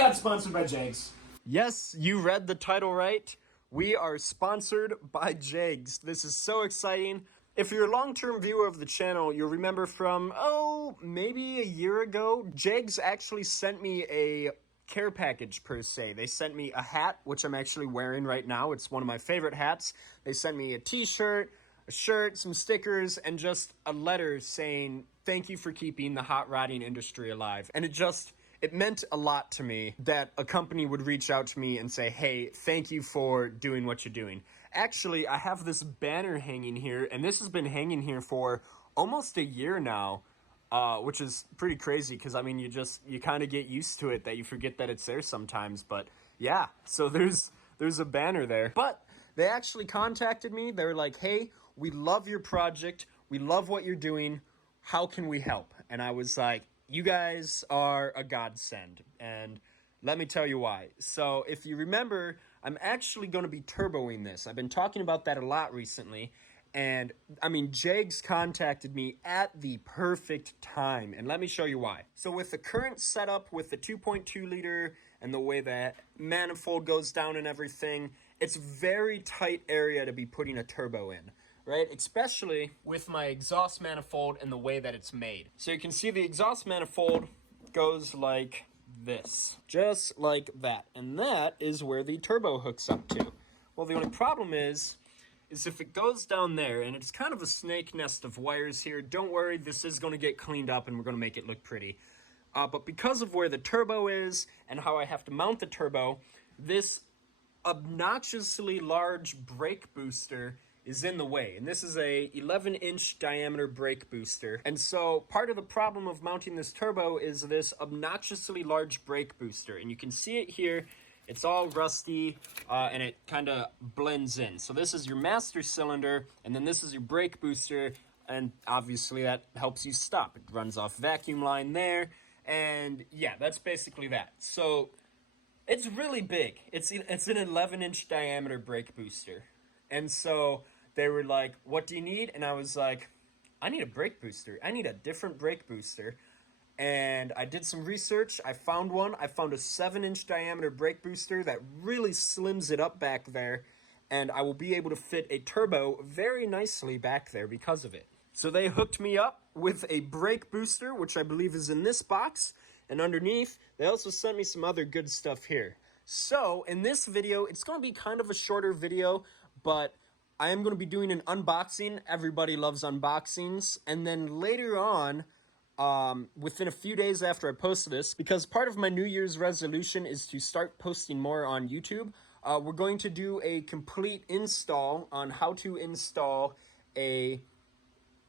got sponsored by Jegs. Yes, you read the title right. We are sponsored by Jegs. This is so exciting. If you're a long-term viewer of the channel, you'll remember from, maybe a year ago, Jegs actually sent me a care package per se. They sent me a hat, which I'm actually wearing right now. It's one of my favorite hats. They sent me a t-shirt, a shirt, some stickers, and just a letter saying, thank you for keeping the hot rodding industry alive. And it meant a lot to me that a company would reach out to me and say, hey, thank you for doing what you're doing. Actually, I have this banner hanging here, and this has been hanging here for almost a year now, which is pretty crazy because, I mean, you kind of get used to it that you forget that it's there sometimes. But yeah, so there's a banner there. But they actually contacted me. They were like, hey, we love your project. We love what you're doing. How can we help? And I was like, you guys are a godsend, and let me tell you why. So if you remember, I'm actually going to be turboing this. I've been talking about that a lot recently, and I mean, Jegs contacted me at the perfect time, and let me show you why. So with the current setup, with the 2.2 liter and the way that manifold goes down and everything, it's a very tight area to be putting a turbo in. Right? Especially with my exhaust manifold and the way that it's made. So you can see the exhaust manifold goes like this. Just like that. And that is where the turbo hooks up to. Well, the only problem is if it goes down there, and it's kind of a snake nest of wires here, don't worry, this is going to get cleaned up and we're going to make it look pretty. But because of where the turbo is and how I have to mount the turbo, this obnoxiously large brake booster is in the way, and this is a 11-inch diameter brake booster. And so part of the problem of mounting this turbo is this obnoxiously large brake booster, and you can see it here. It's all rusty, and it kind of blends in. So this is your master cylinder, and then this is your brake booster, and obviously that helps you stop. It runs off vacuum line there, and yeah, that's basically that. So it's really big. It's an 11-inch diameter brake booster. And so they were like, what do you need? And I was like, I need a brake booster. I need a different brake booster. And I did some research. I found one. I found a 7-inch diameter brake booster that really slims it up back there. And I will be able to fit a turbo very nicely back there because of it. So they hooked me up with a brake booster, which I believe is in this box. And underneath, they also sent me some other good stuff here. So in this video, it's going to be kind of a shorter video, but I am going to be doing an unboxing. Everybody loves unboxings. And then later on, within a few days after I post this, because part of my New Year's resolution is to start posting more on YouTube, we're going to do a complete install on how to install a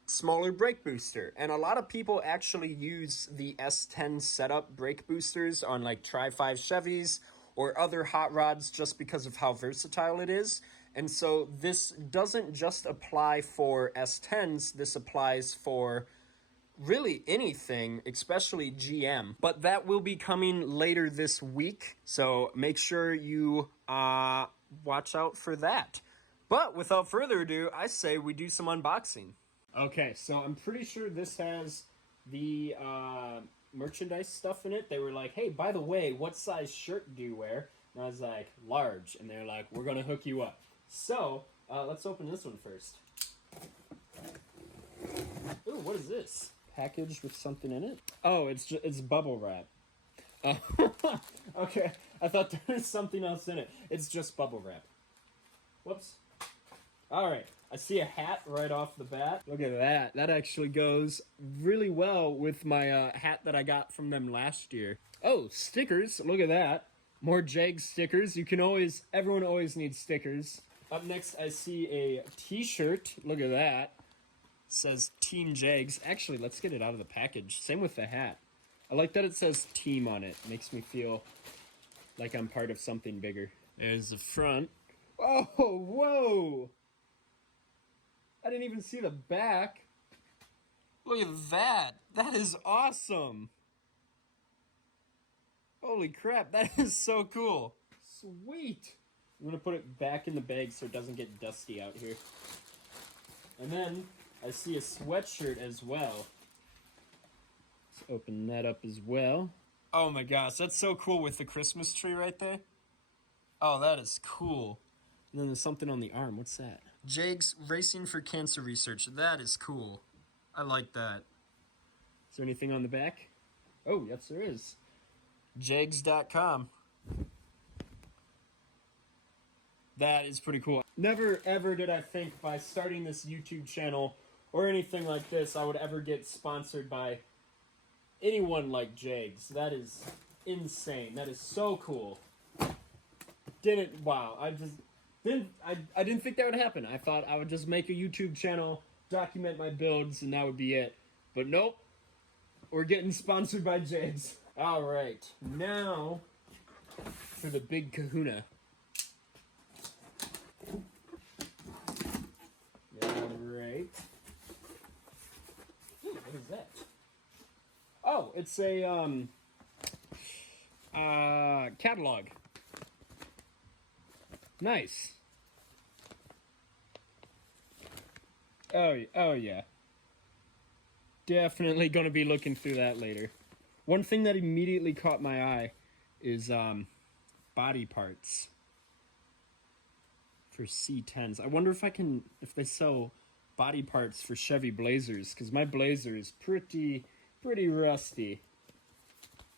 smaller brake booster. And a lot of people actually use the S10 setup brake boosters on like Tri-5 Chevys or other hot rods just because of how versatile it is. And so this doesn't just apply for S10s, this applies for really anything, especially GM. But that will be coming later this week, so make sure you watch out for that. But without further ado, I say we do some unboxing. Okay, so I'm pretty sure this has the merchandise stuff in it. They were like, hey, by the way, what size shirt do you wear? And I was like, large. And they're like, we're gonna hook you up. So let's open this one first. Ooh, what is this? Package with something in it? Oh, it's bubble wrap. Okay, I thought there was something else in it. It's just bubble wrap. Whoops. All right, I see a hat right off the bat. Look at that. That actually goes really well with my hat that I got from them last year. Oh, stickers. Look at that. More Jegs stickers. Everyone always needs stickers. Up next, I see a t-shirt. Look at that. It says Team Jegs. Actually, let's get it out of the package. Same with the hat. I like that it says team on it. Makes me feel like I'm part of something bigger. There's the front. Oh, whoa! I didn't even see the back. Look at that. That is awesome. Holy crap, that is so cool. Sweet. I'm going to put it back in the bag so it doesn't get dusty out here. And then I see a sweatshirt as well. Let's open that up as well. Oh my gosh, that's so cool with the Christmas tree right there. Oh, that is cool. And then there's something on the arm. What's that? Jegs Racing for Cancer Research. That is cool. I like that. Is there anything on the back? Oh, yes there is. Jegs.com. That is pretty cool. Never ever did I think by starting this YouTube channel or anything like this I would ever get sponsored by anyone like Jegs. That is insane. That is so cool. Wow, I didn't think that would happen. I thought I would just make a YouTube channel, document my builds, and that would be it. But nope, we're getting sponsored by Jegs. All right, now for the big kahuna. All right. Ooh, what is that? Oh, it's a catalog. Nice. Oh yeah. Definitely going to be looking through that later. One thing that immediately caught my eye is body parts for C10s. I wonder if they sell body parts for Chevy Blazers, because my Blazer is pretty rusty.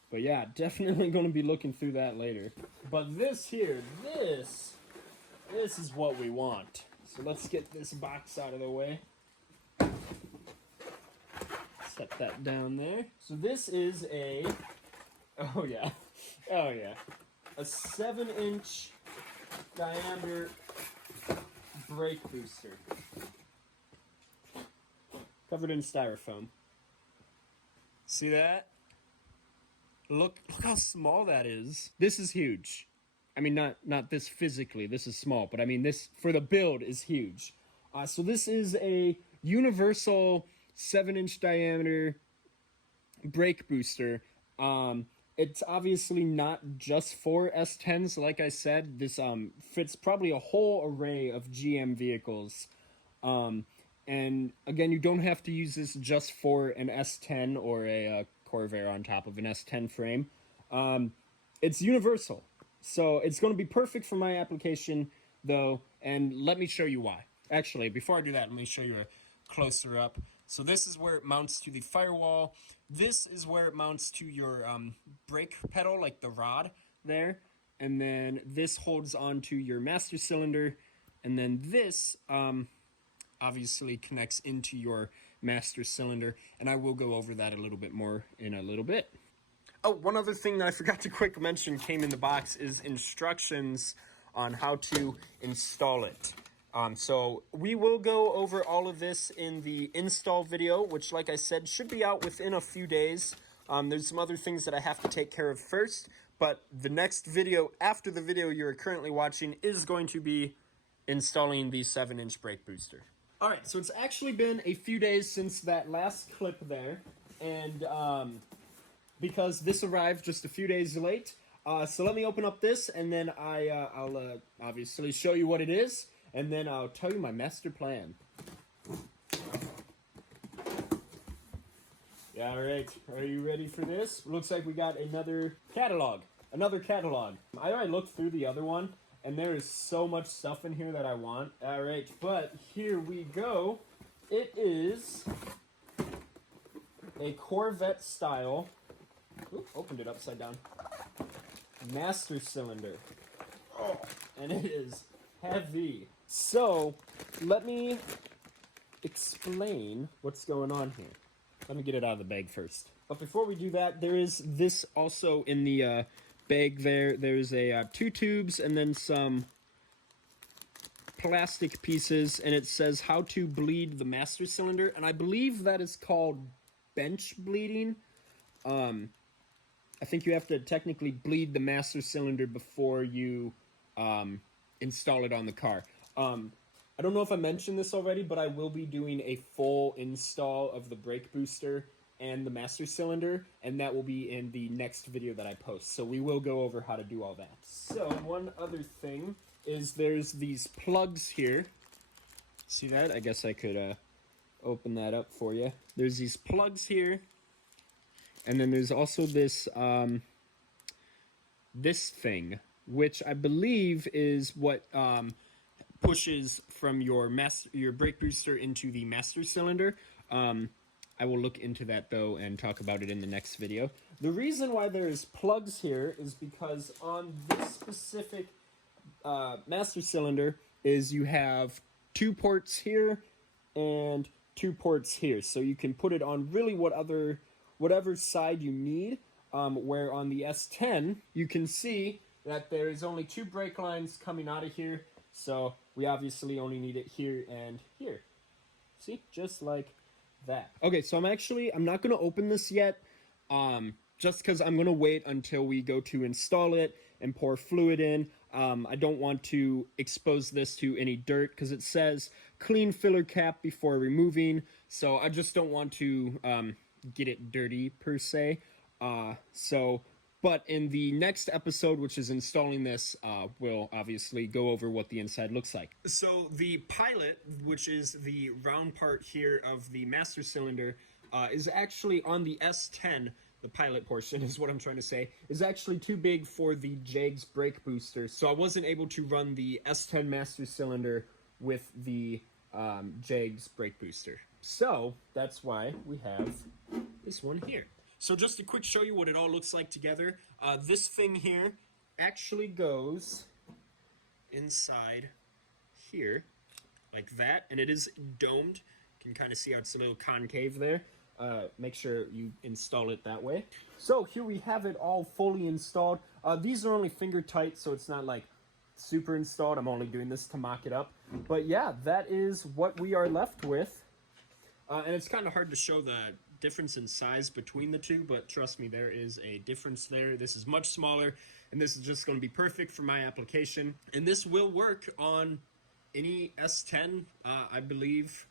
But yeah, definitely going to be looking through that later. But this here, this is what we want. So let's get this box out of the way. Set that down there. So this is a, oh yeah, a 7-inch diameter brake booster. Covered in styrofoam. See that? Look how small that is. This is huge. I mean, not this physically, this is small, but I mean this for the build is huge. So this is a universal 7-inch diameter brake booster. It's obviously not just for S10s, like I said. This fits probably a whole array of GM vehicles. And again, you don't have to use this just for an S10 or a Corvair on top of an S10 frame. It's universal. So it's going to be perfect for my application, though, and let me show you why. Actually, before I do that, let me show you a closer up. So this is where it mounts to the firewall. This is where it mounts to your brake pedal, like the rod there. And then this holds onto your master cylinder. And then this obviously connects into your master cylinder. And I will go over that a little bit more in a little bit. Oh, one other thing that I forgot to quick mention came in the box is instructions on how to install it. So we will go over all of this in the install video, which, like I said, should be out within a few days. There's some other things that I have to take care of first, but the next video after the video you're currently watching is going to be installing the 7-inch brake booster. All right, so it's actually been a few days since that last clip there, and because this arrived just a few days late. So let me open up this, and then I'll obviously show you what it is, and then I'll tell you my master plan. Yeah, all right. Are you ready for this? Looks like we got another catalog. I already looked through the other one, and there is so much stuff in here that I want. All right, but here we go. It is a Corvette style. Ooh, opened it upside down. Master cylinder. Oh, and it is heavy. So, let me explain what's going on here. Let me get it out of the bag first. But before we do that, there is this also in the bag there. There's a 2 tubes and then some plastic pieces, and it says how to bleed the master cylinder, and I believe that is called bench bleeding. I think you have to technically bleed the master cylinder before you install it on the car. I don't know if I mentioned this already, but I will be doing a full install of the brake booster and the master cylinder, and that will be in the next video that I post. So we will go over how to do all that. So one other thing is there's these plugs here. See that? I guess I could open that up for you. There's these plugs here, And then there's also this this thing, which I believe is what pushes from your brake booster into the master cylinder. I will look into that though and talk about it in the next video. The reason why there's plugs here is because on this specific master cylinder is you have 2 ports here and 2 ports here, so you can put it on really whatever side you need. Where on the S10 you can see that there is only 2 brake lines coming out of here, so we obviously only need it here and here. See, just like that. Okay, so I'm not gonna open this yet, just because I'm gonna wait until we go to install it and pour fluid in. I don't want to expose this to any dirt because it says clean filler cap before removing, so I just don't want to get it dirty per se. But in the next episode, which is installing this, we'll obviously go over what the inside looks like. So the pilot, which is the round part here of the master cylinder, is actually on the S10. The pilot portion is what I'm trying to say, is actually too big for the Jegs brake booster. So I wasn't able to run the S10 master cylinder with the Jegs brake booster. So that's why we have this one here. So just to quick show you what it all looks like together, this thing here actually goes inside here, like that, and it is domed. You can kind of see how it's a little concave there. Make sure you install it that way. So here we have it all fully installed. These are only finger tight, so it's not like super installed. I'm only doing this to mock it up. But yeah, that is what we are left with. And it's kind of hard to show the difference in size between the two, but trust me, there is a difference there. This is much smaller, and this is just going to be perfect for my application. And this will work on any S10, I believe,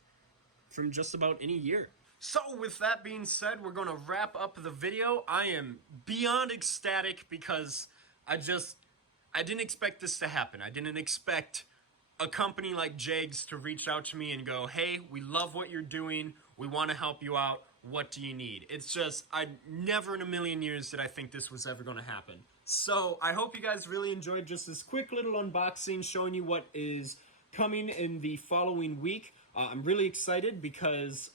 from just about any year. So with that being said, we're going to wrap up the video. I am beyond ecstatic because I didn't expect this to happen. I didn't expect a company like Jegs to reach out to me and go, hey, we love what you're doing. We want to help you out. What do you need? It's just, I never in a million years did I think this was ever going to happen. So I hope you guys really enjoyed just this quick little unboxing showing you what is coming in the following week. I'm really excited because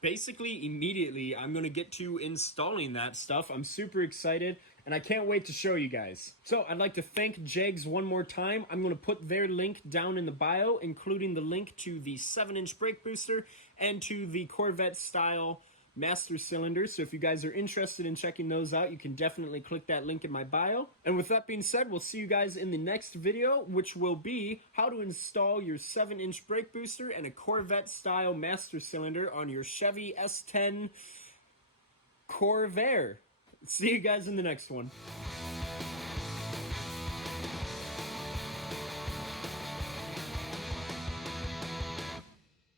basically immediately I'm going to get to installing that stuff. I'm super excited and I can't wait to show you guys. So I'd like to thank Jegs one more time. I'm going to put their link down in the bio, including the link to the 7-inch brake booster and to the Corvette style master cylinder. So if you guys are interested in checking those out, you can definitely click that link in my bio. And with that being said, we'll see you guys in the next video, which will be how to install your 7-inch brake booster and a Corvette style master cylinder on your Chevy S10 Corvair. See you guys in the next one.